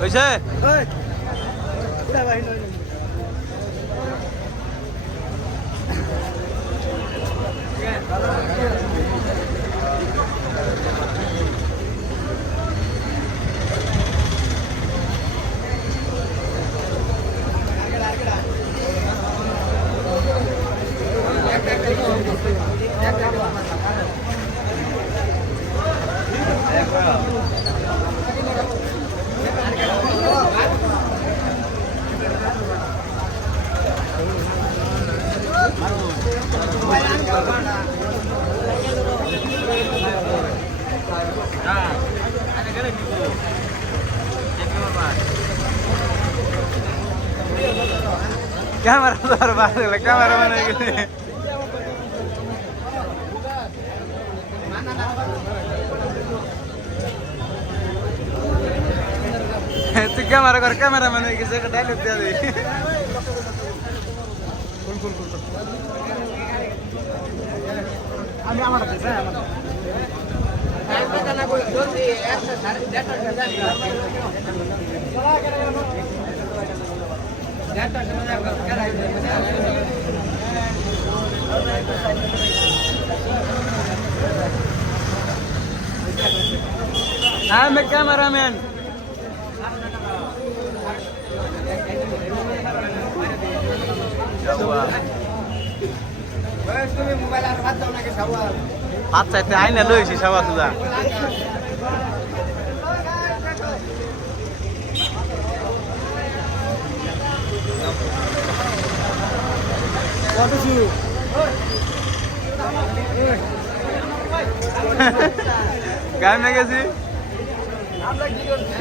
হইছে ক্যামেরা ধর বাজে ক্যামেরা মানে গেছে তুই ক্যামেরা কর ক্যামেরা মানে গেছে একটা ডায়লগ দিয়ে দে আমি আমার কাছে আমার I'm a cameraman. তুমি মোবাইল আর হাত দাও নাকি সবার হাত চাইতে আইনা লইছি সবা সুদা কত শুরু গান না গেছি আমরা কি করছি